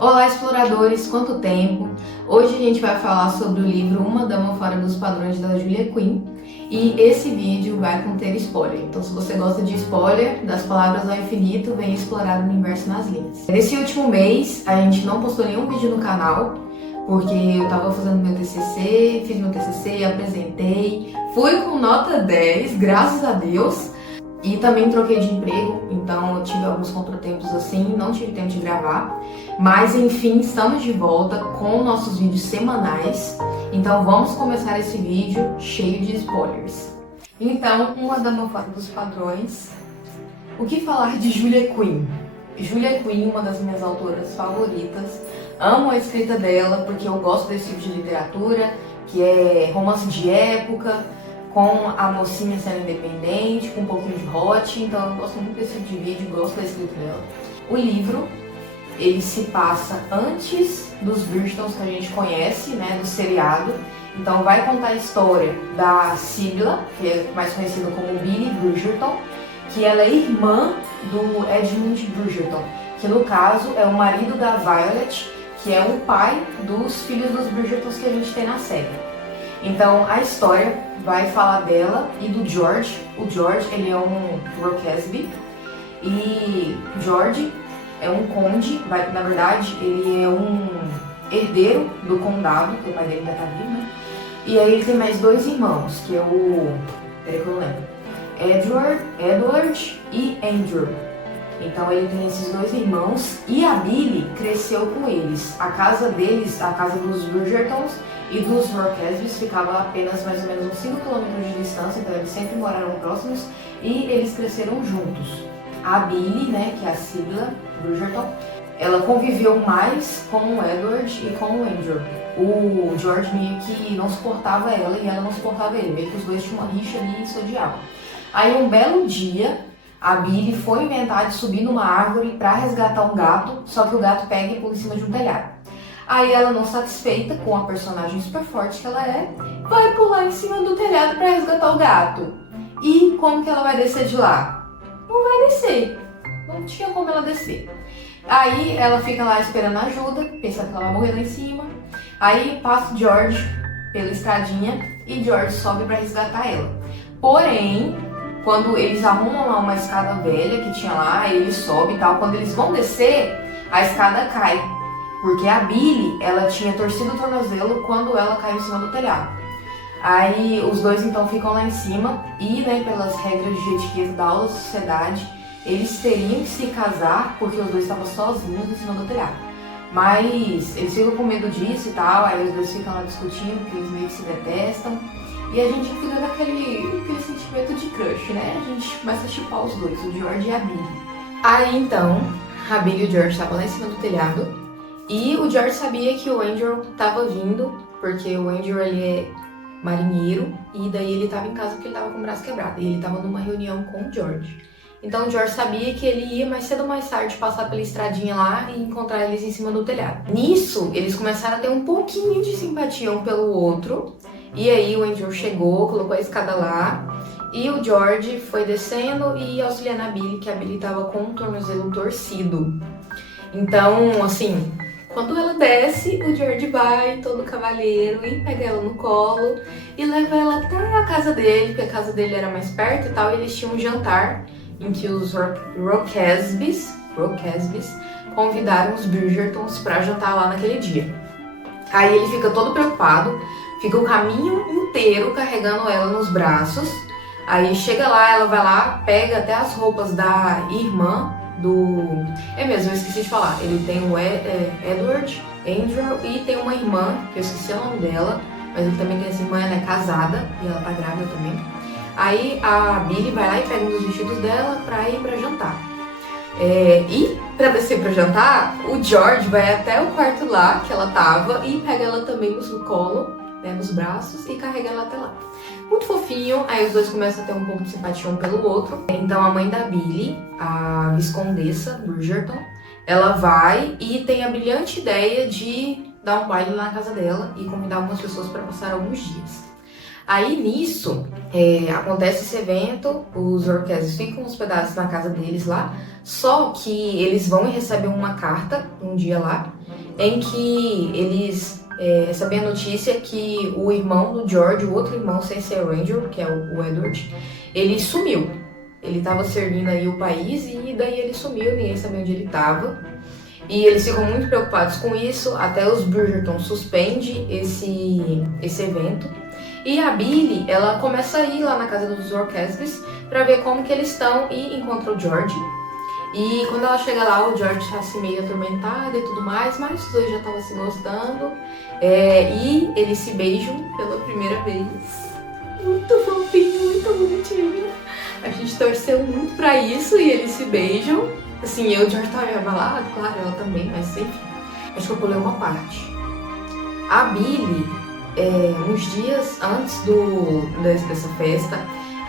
Olá, exploradores! Quanto tempo? Hoje a gente vai falar sobre o livro Uma Dama Fora dos Padrões da Julia Quinn e esse vídeo vai conter spoiler. Então, se você gosta de spoiler, das palavras ao infinito, vem explorar o universo nas linhas. Nesse último mês, a gente não postou nenhum vídeo no canal porque eu tava fazendo meu TCC, fiz meu TCC, apresentei, fui com nota 10, graças a Deus. E também troquei de emprego, então eu tive alguns contratempos assim, não tive tempo de gravar. Mas enfim, estamos de volta com nossos vídeos semanais. Então vamos começar esse vídeo cheio de spoilers. Então, Uma Dama Fora dos Padrões. O que falar de Julia Quinn? Julia Quinn, uma das minhas autoras favoritas. Amo a escrita dela porque eu gosto desse tipo de literatura, que é romance de época, com a mocinha sendo independente, com um pouquinho de hot, então eu gosto muito desse tipo de vídeo, gosto da escrita dela. O livro, ele se passa antes dos Bridgertons que a gente conhece, né, do seriado. Então vai contar a história da Sibylla, que é mais conhecida como Billie Bridgerton, que ela é irmã do Edmund Bridgerton, que no caso é o marido da Violet, que é o pai dos filhos dos Bridgertons que a gente tem na série. Então a história vai falar dela e do George. O George, ele é um Rockesby e George é um conde, na verdade ele é um herdeiro do condado, que o pai dele ainda tá vivo, né? E aí ele tem mais dois irmãos, que é o... peraí que eu não lembro. Edward e Andrew. Então ele tem esses dois irmãos e a Billie cresceu com eles. A casa deles, a casa dos Bridgertons e dos Rockesbys ficava apenas mais ou menos uns 5 km de distância, então eles sempre moraram próximos e eles cresceram juntos. A Billie, né, que é a Sibylla Bridgerton, ela conviveu mais com o Edward e com o Andrew. O George meio que não suportava ela e ela não suportava ele, meio que os dois tinham uma rixa ali e se odiavam. Aí um belo dia, a Billie foi inventar de subir numa árvore para resgatar um gato, só que o gato pega e pula em cima de um telhado. Aí ela, não satisfeita com a personagem super forte que ela é, vai pular em cima do telhado para resgatar o gato. E como que ela vai descer de lá? Não vai descer. Não tinha como ela descer. Aí ela fica lá esperando ajuda, pensando que ela vai morrer lá em cima. Aí passa George pela estradinha e George sobe para resgatar ela. Porém, quando eles arrumam lá uma escada velha que tinha lá, eles sobem e tal, quando eles vão descer, a escada cai. Porque a Billie, ela tinha torcido o tornozelo quando ela caiu em cima do telhado. Aí os dois então ficam lá em cima e, né, pelas regras de etiqueta da alta sociedade, eles teriam que se casar porque os dois estavam sozinhos em cima do telhado. Mas eles ficam com medo disso e tal, aí os dois ficam lá discutindo porque eles meio que se detestam. E a gente fica naquele sentimento de crush, né? A gente começa a chipar os dois, o George e a Billie. Aí então, a Billie e o George estavam lá em cima do telhado. E o George sabia que o Andrew estava vindo, porque o Andrew ele é marinheiro, e daí ele estava em casa porque ele estava com o braço quebrado, e ele estava numa reunião com o George. Então o George sabia que ele ia mais cedo ou mais tarde passar pela estradinha lá e encontrar eles em cima do telhado. Nisso, eles começaram a ter um pouquinho de simpatia um pelo outro, e aí o Andrew chegou, colocou a escada lá, e o George foi descendo e auxiliando a Billie, que a Billie estava com o tornozelo torcido. Então, assim... quando ela desce, o George vai, todo cavalheiro, e pega ela no colo e leva ela até a casa dele, porque a casa dele era mais perto e tal, e eles tinham um jantar em que os Rockesbys convidaram os Bridgertons pra jantar lá naquele dia. Aí ele fica todo preocupado, fica o caminho inteiro carregando ela nos braços, aí chega lá, ela vai lá, pega até as roupas da irmã do... é mesmo, eu esqueci de falar. Ele tem o Edward, Andrew e tem uma irmã, que eu esqueci o nome dela, mas ele também tem essa irmã, ela é casada e ela tá grávida também. Aí a Billie vai lá e pega um dos vestidos dela pra ir pra jantar. E pra descer pra jantar, o George vai até o quarto lá que ela tava e pega ela também no colo, né, nos braços, e carrega ela até lá. Muito fofinho, aí os dois começam a ter um pouco de simpatia um pelo outro. Então a mãe da Billie, a Viscondessa Bridgerton, ela vai e tem a brilhante ideia de dar um baile lá na casa dela e convidar algumas pessoas para passar alguns dias. Aí nisso, acontece esse evento, os Rockesbys ficam hospedados na casa deles lá, só que eles vão e recebem uma carta um dia lá, em que eles recebem a notícia que o irmão do George, o outro irmão sem ser o Andrew, que é o Edward, ele sumiu. Ele estava servindo aí o país e daí ele sumiu, ninguém sabia onde ele estava. E eles ficam muito preocupados com isso, até os Bridgerton suspende esse evento. E a Billy, ela começa a ir lá na casa dos Orcasbys para ver como que eles estão e encontra o George. E quando ela chega lá, o George tá assim meio atormentado e tudo mais, mas os dois já estavam se gostando. E eles se beijam pela primeira vez. Muito fofinho, muito bonitinho. A gente torceu muito pra isso e eles se beijam. Assim, eu e o George tava meio abalado, claro, ela também, mas enfim. Acho que eu pulei uma parte. A Billy, uns dias antes dessa festa,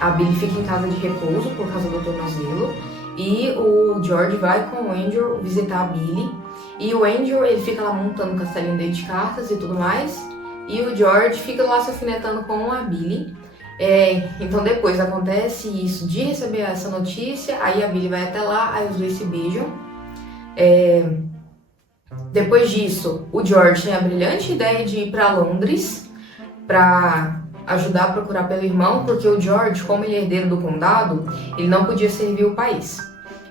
a Billy fica em casa de repouso por causa do tornozelo. E o George vai com o Andrew visitar a Billy. E o Andrew, ele fica lá montando o castelinho dele de cartas e tudo mais. E o George fica lá se alfinetando com a Billy. Então depois acontece isso de receber essa notícia, aí a Billy vai até lá, aí os dois se beijam. Depois disso, o George tem a brilhante ideia de ir para Londres para ajudar a procurar pelo irmão, porque o George, como ele é herdeiro do condado, ele não podia servir o país.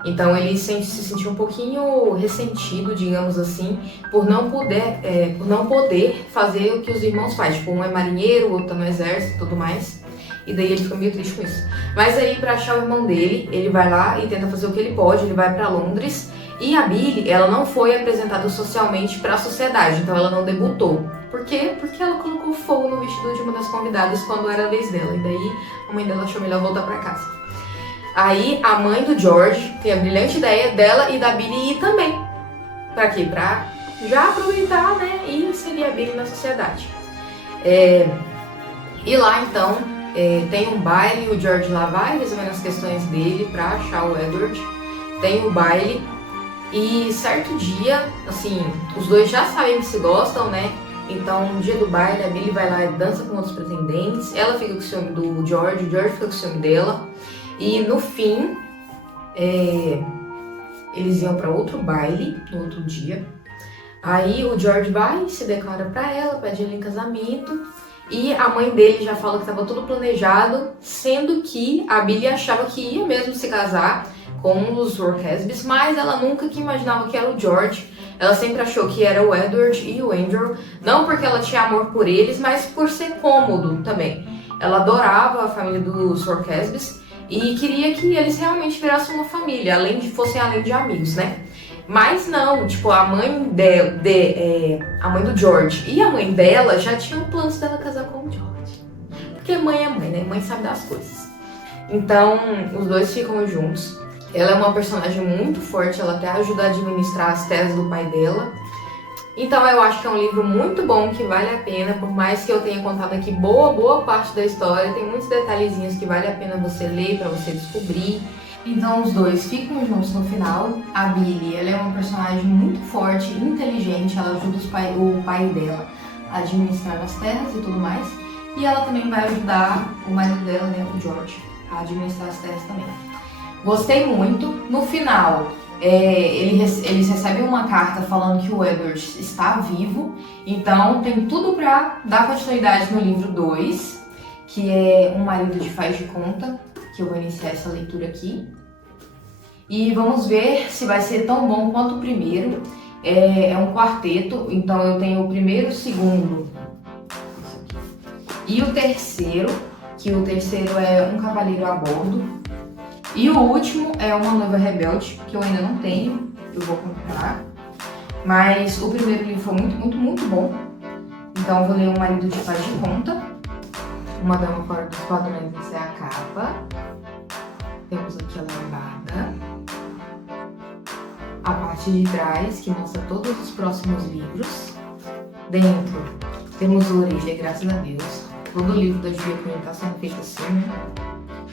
Então ele se sentiu um pouquinho ressentido, digamos assim, por não poder fazer o que os irmãos fazem. Tipo, um é marinheiro, o outro tá no exército e tudo mais. E daí ele fica meio triste com isso. Mas aí, pra achar o irmão dele, ele vai lá e tenta fazer o que ele pode, ele vai pra Londres. E a Billy, ela não foi apresentada socialmente pra sociedade, então ela não debutou. Por quê? Porque ela colocou fogo no vestido de uma das convidadas quando era a vez dela. E daí a mãe dela achou melhor voltar pra casa. Aí a mãe do George tem a brilhante ideia dela e da Billy ir também. Pra quê? Pra já aproveitar, né, e inserir a Billy na sociedade. E lá então tem um baile, o George lá vai resolvendo as questões dele pra achar o Edward. Tem o baile e certo dia, assim, os dois já sabem que se gostam, né? Então no dia do baile a Billy vai lá e dança com outros pretendentes. Ela fica com o ciúme do George, o George fica com o ciúme dela. E no fim, eles iam pra outro baile no outro dia. Aí o George vai, se declara pra ela, pede ela em casamento. E a mãe dele já fala que estava tudo planejado, sendo que a Billy achava que ia mesmo se casar com os Orcasbys, mas ela nunca que imaginava que era o George. Ela sempre achou que era o Edward e o Andrew, não porque ela tinha amor por eles, mas por ser cômodo também. Ela adorava a família dos Orcasbys e queria que eles realmente virassem uma família, fossem além de amigos, né? Mas não, tipo, a mãe do George e a mãe dela já tinham planos dela casar com o George. Porque mãe é mãe, né? Mãe sabe das coisas. Então, os dois ficam juntos. Ela é uma personagem muito forte, ela até ajuda a administrar as terras do pai dela. Então eu acho que é um livro muito bom, que vale a pena, por mais que eu tenha contado aqui boa parte da história, tem muitos detalhezinhos que vale a pena você ler, pra você descobrir. Então os dois ficam juntos no final. A Billy, ela é uma personagem muito forte, inteligente, ela ajuda o pai dela a administrar as terras e tudo mais. E ela também vai ajudar o marido dela, né, o George, a administrar as terras também. Gostei muito. No final, eles recebem uma carta falando que o Edward está vivo. Então tem tudo pra dar continuidade no livro 2, que é Um Marido de Faz de Conta, que eu vou iniciar essa leitura aqui. E vamos ver se vai ser tão bom quanto o primeiro. É um quarteto, então eu tenho o primeiro, o segundo e o terceiro, que o terceiro é Um Cavaleiro a Bordo. E o último é Uma Noiva Rebelde, que eu ainda não tenho, eu vou comprar. Mas o primeiro livro foi muito bom. Então eu vou ler Um Marido de Faz de Conta. Uma Dama Fora dos Padrões, essa é a capa. Temos aqui a lambada. A parte de trás, que mostra todos os próximos livros. Dentro temos o Orelha, graças a Deus. Todo livro da Julia Quinn está sendo feito assim, né?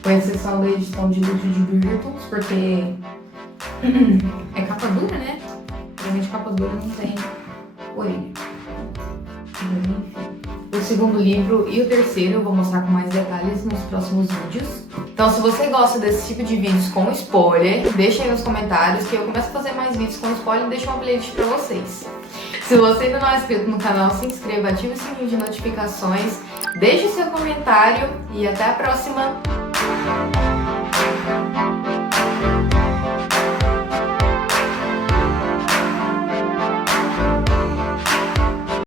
Com exceção da edição de livro de Bridgerton, porque é capa dura, né? Geralmente capa dura não tem orelha. Enfim. O segundo livro e o terceiro eu vou mostrar com mais detalhes nos próximos vídeos. Então, se você gosta desse tipo de vídeos com spoiler, deixa aí nos comentários que eu começo a fazer mais vídeos com spoiler e deixo uma playlist pra vocês. Se você ainda não é inscrito no canal, se inscreva, ative o sininho de notificações, deixe seu comentário e até a próxima!